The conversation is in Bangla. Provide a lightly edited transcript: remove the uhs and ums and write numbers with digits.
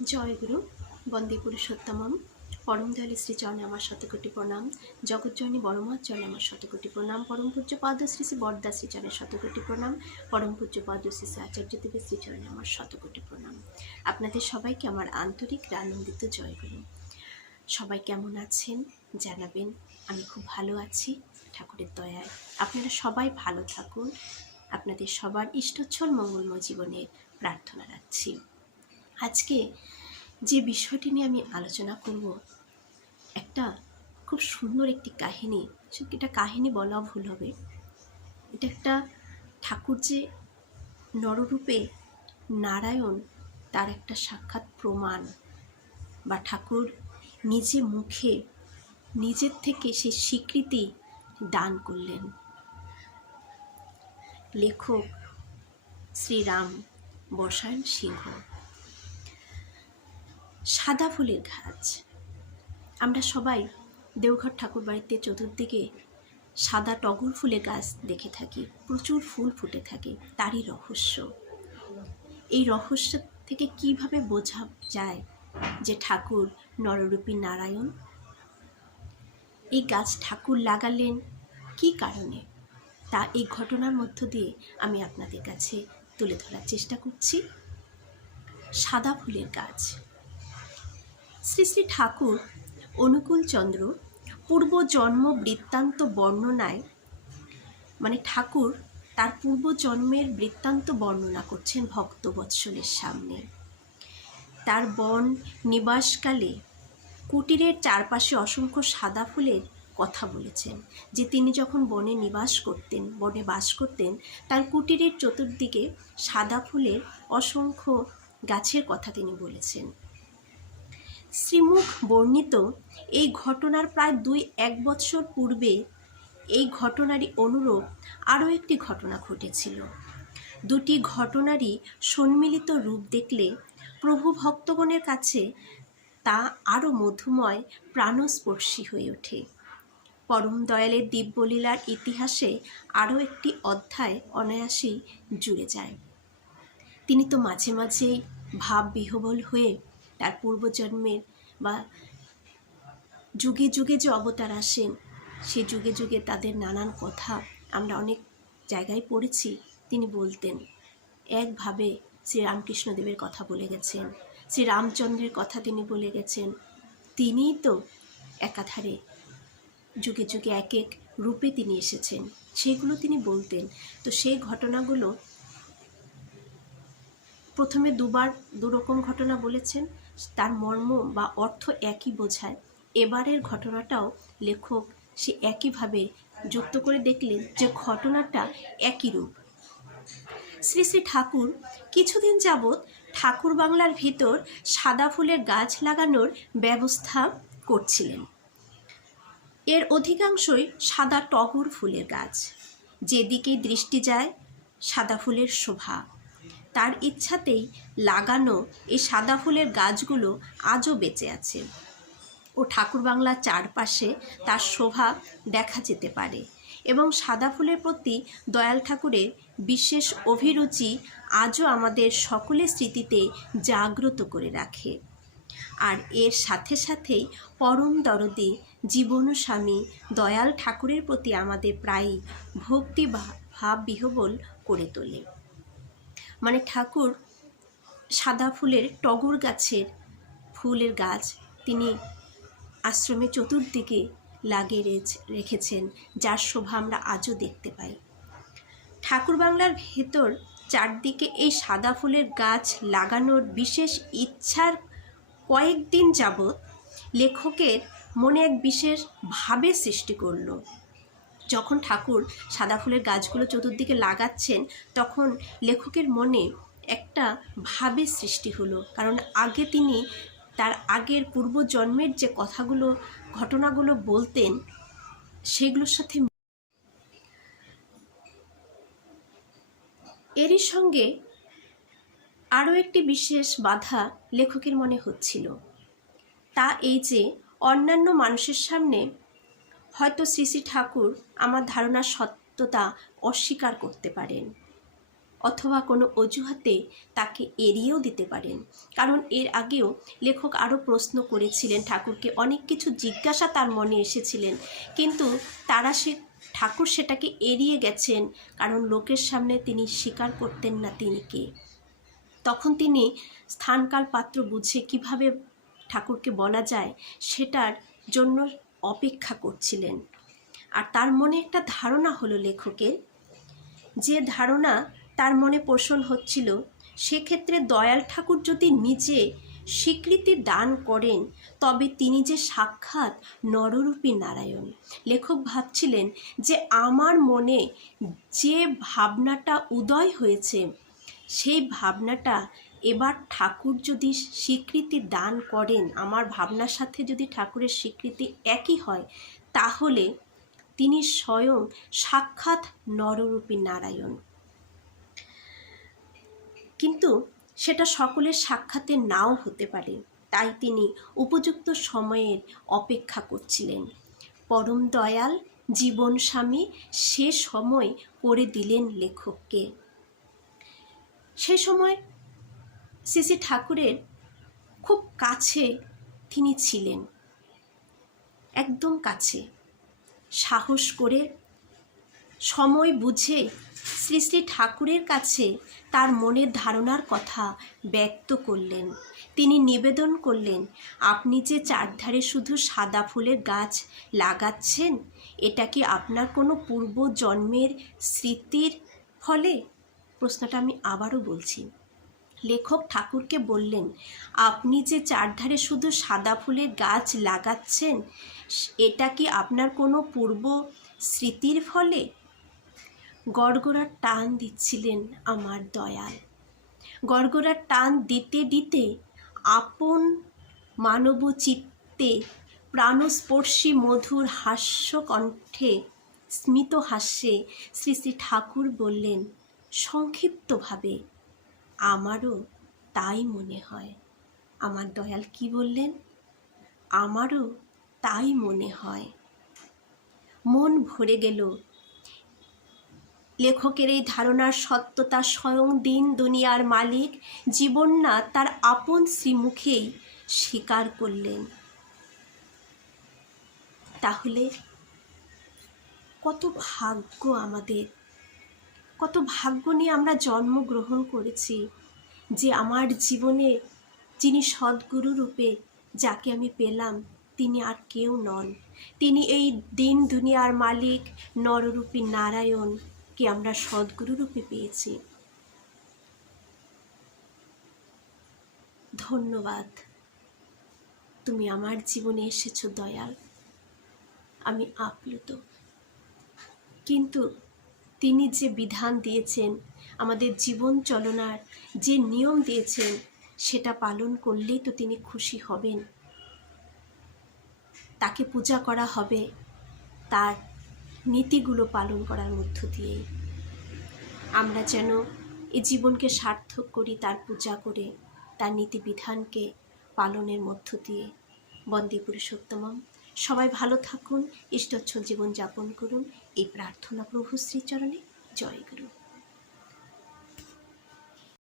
জয় গুরু, বন্দে পুরুষোত্তমম। পরম দয়ালু শ্রী চরণে আমার শতকোটি প্রণাম। জগৎজননী বড়মার চরণে আমার শতকোটি প্রণাম। পরম পূজ্য পাদ শ্রী শ্রী বরদা শ্রী চরণে শতকোটি প্রণাম। পরম পূজ্য পাদ শ্রী শ্রী আচার্য দেবের শ্রী চরণে আমার শতকোটি প্রণাম। আপনাদের সবাইকে আমার আন্তরিক আনন্দিত জয় গুরু। সবাই কেমন আছেন জানাবেন। আমি খুব ভালো আছি ঠাকুরের দয়ায়। আপনারা সবাই ভালো থাকুন। আপনাদের সবার ইষ্টচ্ছল মঙ্গলময় জীবনে প্রার্থনা রাখছি। আজকে যে বিষয়টি নিয়ে আমি আলোচনা করব, একটা খুব সুন্দর একটি কাহিনী। এটা কাহিনী বলা ভুল হবে, এটা একটা ঠাকুর যে নররূপে নারায়ণ, তার একটা সাক্ষাৎ প্রমাণ, বা ঠাকুর নিজে মুখে নিজের থেকে সে স্বীকৃতি দান করলেন। লেখক শ্রীরাম বসায়ন সিংহ। সাদা ফুলের গাছ। আমরা সবাই দেওঘর ঠাকুর বাড়িতে চতুর্দিকে সাদা টগর ফুলের গাছ দেখে থাকি, প্রচুর ফুল ফুটে থাকে। তারই রহস্য। এই রহস্য থেকে কিভাবে বোঝা যায় যে ঠাকুর নররূপী নারায়ণ? এই গাছ ঠাকুর লাগালেন কি কারণে, তা এই ঘটনার মধ্য দিয়ে আমি আপনাদের কাছে তুলে ধরার চেষ্টা করছি। সাদা ফুলের গাছ। শ্রী শ্রী ঠাকুর অনুকূলচন্দ্র পূর্বজন্ম বৃত্তান্ত বর্ণনায়, ঠাকুর তার পূর্বজন্মের বৃত্তান্ত বর্ণনা করছেন ভক্তবৎসলের সামনে। তার বন নিবাসকালে কুটিরের চারপাশে অসংখ্য সাদা ফুলের কথা বলেছেন, যে তিনি যখন বনে বাস করতেন, তার কুটিরের চতুর্দিকে সাদা ফুলের অসংখ্য গাছের কথা তিনি বলেছেন। শ্রীমুখ বর্ণিত এই ঘটনার প্রায় 2-1 বৎসর পূর্বে এই ঘটনারই অনুরূপ আরও একটি ঘটনা ঘটেছিল। দুটি ঘটনারই সম্মিলিত রূপ দেখলে প্রভু ভক্তগণের কাছে তা আরও মধুময়, প্রাণস্পর্শী হয়ে ওঠে। পরম দয়ালের দিব্যলীলার ইতিহাসে আরও একটি অধ্যায় অনায়াসেই জুড়ে যায়। তিনি তো মাঝে মাঝেই ভাব বিহ্বল হয়ে তার পূর্বজন্মের বা যুগে যুগে যে অবতার আসেন, সে যুগে যুগে তাদের নানান কথা আমরা অনেক জায়গায় পড়েছি। তিনি বলতেন, একভাবে শ্রীরামকৃষ্ণদেবের কথা বলে গেছেন, শ্রীরামচন্দ্রের কথা তিনি বলে গেছেন। তিনিই তো একাধারে যুগে যুগে এক এক রূপে তিনি এসেছেন, সেগুলো তিনি বলতেন। তো সেই ঘটনাগুলো প্রথমে দুরকম ঘটনা বলেছেন, তার মর্ম বা অর্থ একই বোঝায়। এবারের ঘটনাটাও লেখক সে একইভাবে যুক্ত করে দেখলেন যে ঘটনাটা একই রূপ। শ্রী শ্রী ঠাকুর কিছুদিন যাবৎ ঠাকুর বাংলার ভিতর সাদা ফুলের গাছ লাগানোর ব্যবস্থা করছিলেন। এর অধিকাংশই সাদা টগর ফুলের গাছ। যেদিকেই দৃষ্টি যায় সাদা ফুলের শোভা। তার ইচ্ছাতেই লাগানো এই সাদা ফুলের গাছগুলো আজও বেঁচে আছে ও ঠাকুর বাংলার চারপাশে তার শোভা দেখা যেতে পারে। এবং সাদা ফুলের প্রতি দয়াল ঠাকুরের বিশেষ অভিরুচি আজও আমাদের সকলের স্মৃতিতে জাগ্রত করে রাখে। আর এর সাথে সাথেই পরম দরদী জীবনস্বামী দয়াল ঠাকুরের প্রতি আমাদের প্রায়ই ভক্তি ভাব বিহ্বল করে তোলে। ঠাকুর সাদা ফুলের টগর গাছের ফুলের গাছ তিনি আশ্রমে চতুর্দিকে লাগিয়ে রেখেছেন, যার শোভা আমরা আজও দেখতে পাই। ঠাকুর বাংলার ভেতর চারদিকে এই সাদা ফুলের গাছ লাগানোর বিশেষ ইচ্ছার কয়েকদিন যাবৎ লেখকের মনে এক বিশেষ ভাবের সৃষ্টি করল। যখন ঠাকুর সাদা ফুলের গাছগুলো চতুর্দিকে লাগাচ্ছেন, তখন লেখকের মনে একটা ভাবের সৃষ্টি হলো। কারণ আগে তিনি তার আগের পূর্বজন্মের যে ঘটনাগুলো বলতেন, সেগুলোর সাথে এরই সঙ্গে আরও একটি বিশেষ বাধা লেখকের মনে হচ্ছিল। তা এই যে অন্যান্য মানুষের সামনে হয়তো শ্রী শ্রী ঠাকুর আমার ধারণার সত্যতা অস্বীকার করতে পারেন, অথবা কোনো অজুহাতে তাকে এড়িয়েও দিতে পারেন। কারণ এর আগেও লেখক আরও প্রশ্ন করেছিলেন ঠাকুরকে, অনেক কিছু জিজ্ঞাসা তার মনে এসেছিলেন, কিন্তু ঠাকুর সেটাকে এড়িয়ে গেছেন, কারণ লোকের সামনে তিনি স্বীকার করতেন না তিনি কে। তখন তিনি স্থানকাল পাত্র বুঝে কিভাবে ঠাকুরকে বলা যায় সেটার জন্য অপেক্ষা করছিলেন। আর তার মনে একটা ধারণা হলো লেখকের, যে ধারণা তার মনে পোষণ হচ্ছিল, সেক্ষেত্রে দয়াল ঠাকুর যদি নিজে স্বীকৃতি দান করেন তবে তিনি যে সাক্ষাৎ নররূপী নারায়ণ। লেখক ভাবছিলেন যে আমার মনে যে ভাবনাটা উদয় হয়েছে, সেই ভাবনাটা এবার ঠাকুর যদি স্বীকৃতি দান করেন, আমার ভাবনার সাথে যদি ঠাকুরের স্বীকৃতি একই হয়, তাহলে তিনি স্বয়ং সাক্ষাৎ নররূপী নারায়ণ। কিন্তু সেটা সকলের সাক্ষাতে নাও হতে পারে, তাই তিনি উপযুক্ত সময়ের অপেক্ষা করছিলেন। পরম দয়াল জীবন স্বামী সে সময় করে দিলেন লেখককে। সে সময় শ্রী শ্রী ঠাকুরের খুব কাছে তিনি ছিলেন, একদম কাছে। সাহস করে সময় বুঝে শ্রী শ্রী ঠাকুরের কাছে তার মনের ধারণার কথা ব্যক্ত করলেন। তিনি নিবেদন করলেন, আপনি যে চারধারে শুধু সাদা ফুলের গাছ লাগাচ্ছেন, এটা কি আপনার কোনো পূর্ব জন্মের স্মৃতির ফলে? প্রশ্নটা আমি আবারও বলছি। লেখক ঠাকুরকে বললেন, আপনি যে চারধারে শুধু সাদা ফুলের গাছ লাগাচ্ছেন, এটা কি আপনার কোনো পূর্ব স্মৃতির ফলে? গড়গড়ার টান দিচ্ছিলেন আমার দয়াল। গড়গড়ার টান দিতে দিতে আপন মানব চিত্তে প্রাণস্পর্শী মধুর হাস্য কণ্ঠে স্মিত হাস্যে শ্রী শ্রী ঠাকুর বললেন সংক্ষিপ্তভাবে, আমারও তাই মনে হয়। আমার দয়াল কি বললেন? আমারও তাই মনে হয়। মন ভরে গেল। লেখকের এই ধারণার সত্যতা স্বয়ং দিন দুনিয়ার মালিক জীবননাথ তার আপন শ্রীমুখেই স্বীকার করলেন। তাহলে কত ভাগ্য আমাদের, কত ভাগ্য নিয়ে আমরা জন্মগ্রহণ করেছি, যে আমার জীবনে যিনি সদ্গুরু রূপে যাকে আমি পেলাম, তিনি আর কেউ নন, তিনি এই দিন দুনিয়ার মালিক নররূপী নারায়ণকে আমরা সদ্গুরু রূপে পেয়েছি। ধন্যবাদ, তুমি আমার জীবনে এসেছো দয়াল, আমি আপ্লুত। কিন্তু তিনি যে বিধান দিয়েছেন, আমাদের জীবন চলনার যে নিয়ম দিয়েছেন, সেটা পালন করলেই তো তিনি খুশি হবেন। তাকে পূজা করা হবে তার নীতিগুলো পালন করার মধ্য দিয়েই। আমরা যেন এই জীবনকে সার্থক করি তার পূজা করে, তার নীতিবিধানকে পালনের মধ্য দিয়ে। বন্দে পুরুষোত্তমম। সবাই ভালো থাকুন, ইষ্টচ্ছল জীবন যাপন করুন, এই প্রার্থনা প্রভু শ্রীচরণে। জয় গুরু।